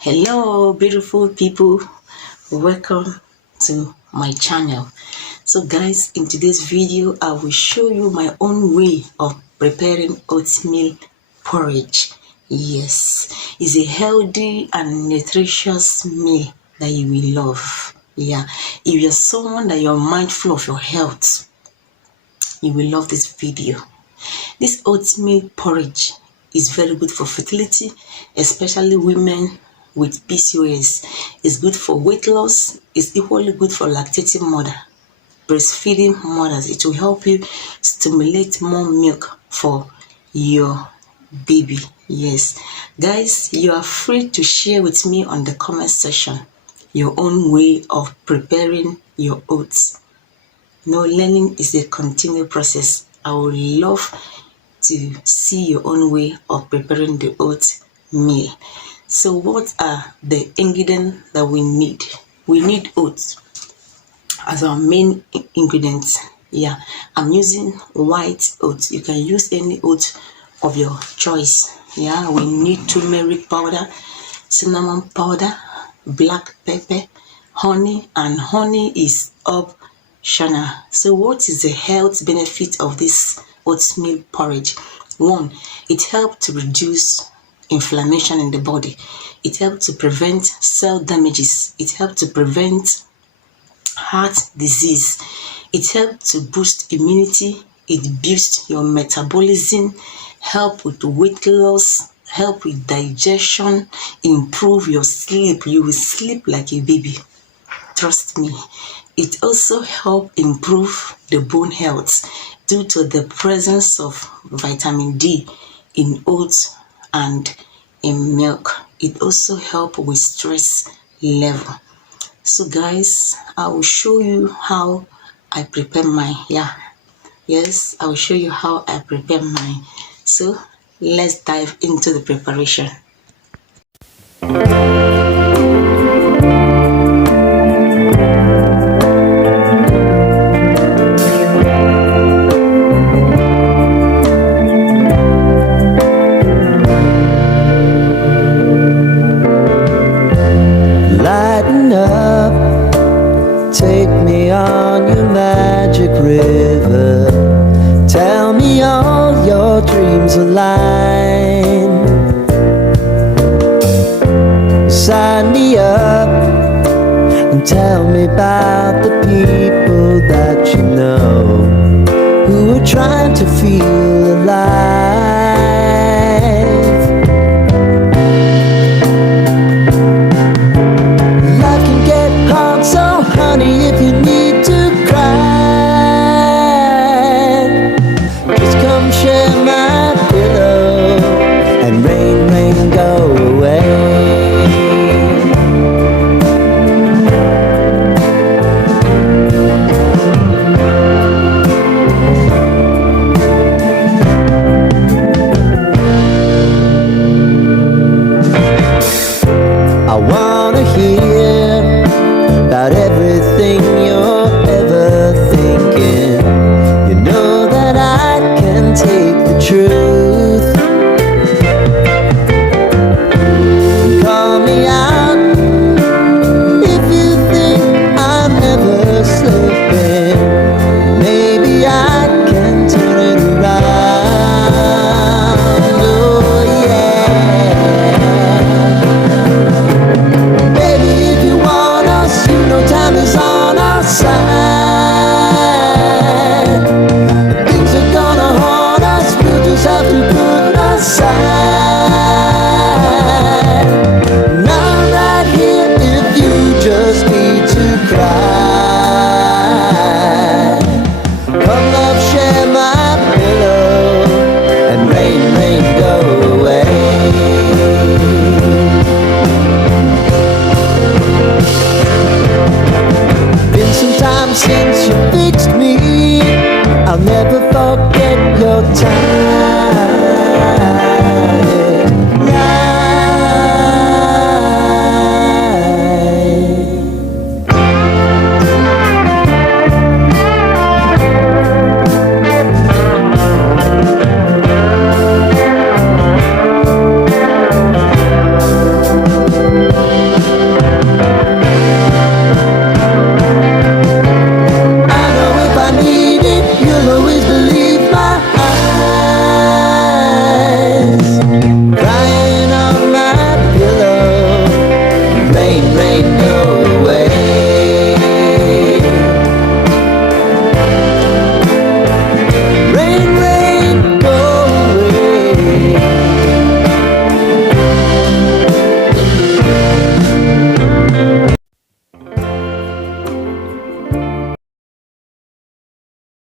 Hello beautiful people, welcome to my channel. So guys, in today's video I will show you my own way of preparing oatmeal porridge. Yes, it's a healthy and nutritious meal that you will love. Yeah, if you're someone that you're mindful of your health, you will love this video. This oatmeal porridge is very good for fertility, especially women with PCOS. It's good for weight loss. It's equally good for lactating mother, breastfeeding mothers. It will help you stimulate more milk for your baby. Yes, guys, you are free to share with me on the comment section your own way of preparing your oats. No, learning is a continual process. I would love to see your own way of preparing the oatmeal. So what are the ingredients that we need? We need oats as our main ingredients. Yeah, I'm using white oats. You can use any oat of your choice. Yeah, we need turmeric powder, cinnamon powder, black pepper, honey, and honey is optional. So what is the health benefit of this oatmeal porridge? One, it helps to reduce inflammation in the body. It helps to prevent cell damages. It helps to prevent heart disease. It helps to boost immunity. It boosts your metabolism, help with weight loss, help with digestion, improve your sleep. You will sleep like a baby. Trust me. It also helps improve the bone health due to the presence of vitamin D in oats and in milk. It also helps with stress level. So guys, I will show you how I prepare mine. Yes, I will show you how I prepare mine. So let's dive into the preparation. Take me on your magic river. Tell me all your dreams align. Sign me up and tell me about the people that you know who are trying to feel alive. Life can get hard, so honey, if you need to cry, just come share my pillow and rain, rain, go away. I want